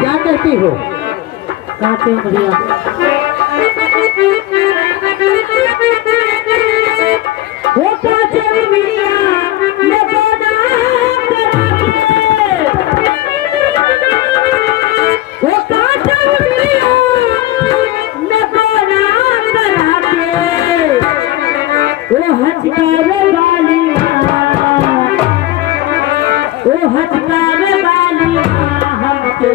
क्या करती हो? काटे उंगलियां। वो काटे उंगलियां मैं बोला वो काटे उंगलियां मैं बोला वो हचकावे वालियां वो हचकावे वालियां हमके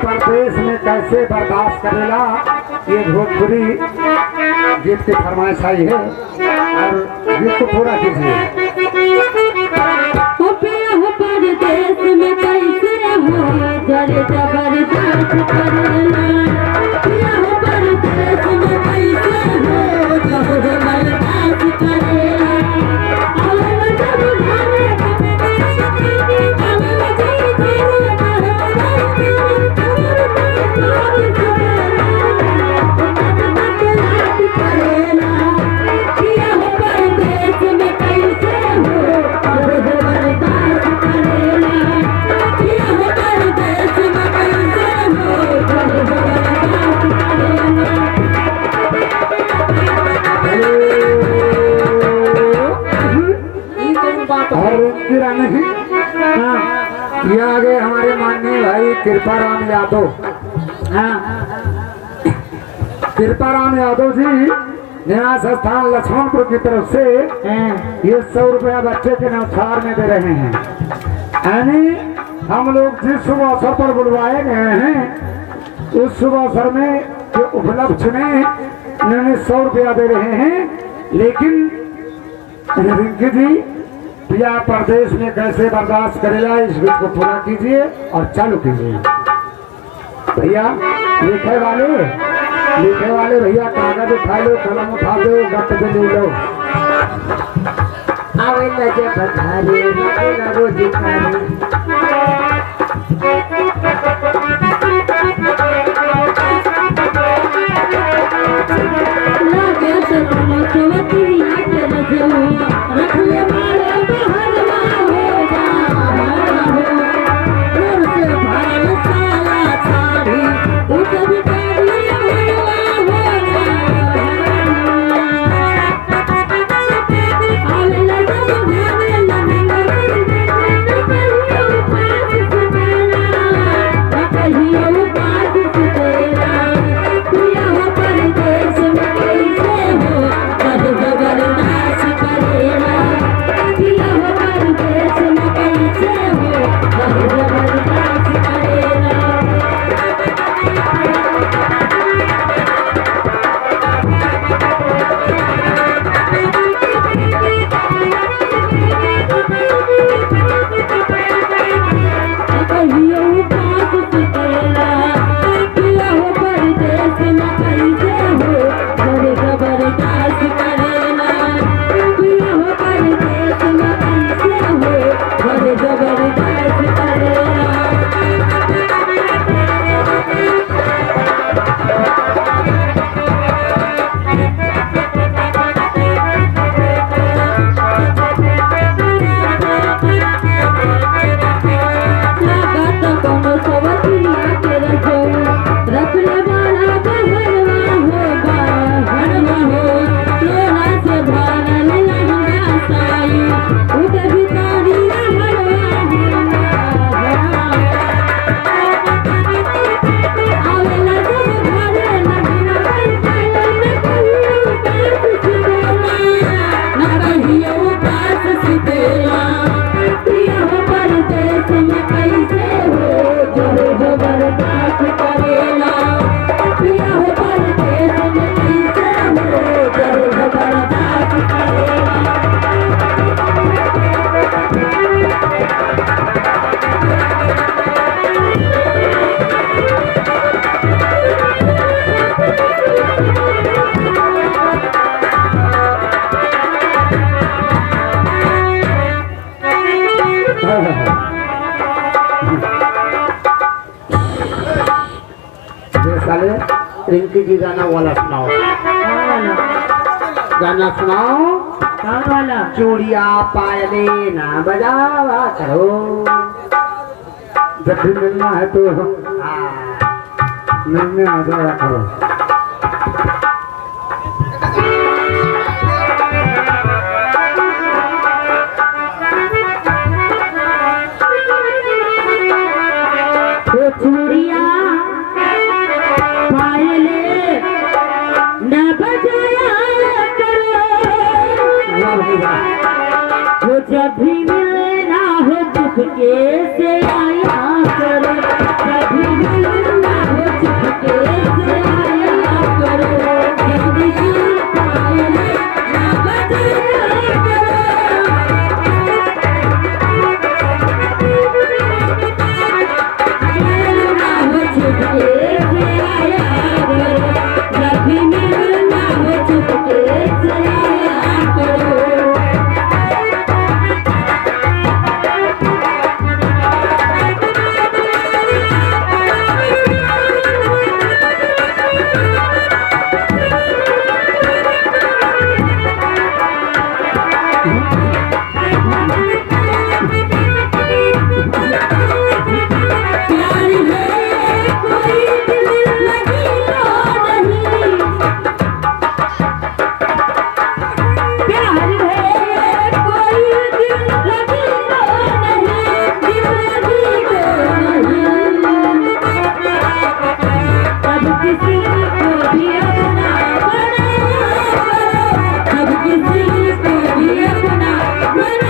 परदेश में कैसे बर्दाश्त करेला। ये भोजपुरी गीत की फरमाइश आई है और गीत को पूरा कीजिए। परदेश में कैसे हो जड़ जबरदस्त करना परदेश में कैसे हो जबरदस्त करना नहीं। ये आगे हमारे माननीय भाई कृपाराम यादव। कृपाराम यादव जी निवास स्थान लक्ष्मणपुर की तरफ से ये 100 रुपया बच्चे के न्यौछावर में दे रहे हैं। यानी हम लोग जिस शुभ अवसर पर बुलवाए गए हैं उस शुभ अवसर में जो उपलक्ष्य में इन्होंने 100 रुपया दे रहे हैं। लेकिन रिंकी जी पिया परदेश में कैसे बर्दाश्त करेगा इस गीत को पूरा कीजिए और चालू कीजिए। भैया लिखे वाले भैया कागज उठा लो, कलम उठा दो, गट दे ले लो। आवे लजे पधारे लगो दिखारे लागे से तुम चवती आके रखो रख ले मारे बहनवा हो जा और से भरल साला साड़ी उतर रिंकी जी गाना वाला सुनाओ, गाना सुनाओ। कौन वाला? चूड़िया पायले ना बजावा करो, जब भी मिलना है तो मिलने आ जाया करो। चूड़िया पायले न बजाया करो, वो जब भी मिलना हो चुपके से आया करो, जब भी मिलना हो चुपके से आया करो। चूड़िया पायले न बजाया करो, जब भी मिलना हो चुपके से आया करो। प्यार है कोई दिल लगी लो नहीं, प्यार है कोई दिल लगी लो नहीं, दिल लगी लो नहीं। अब किसी को भी अपना बनाया करो, अब किसी को भी अपना बनाया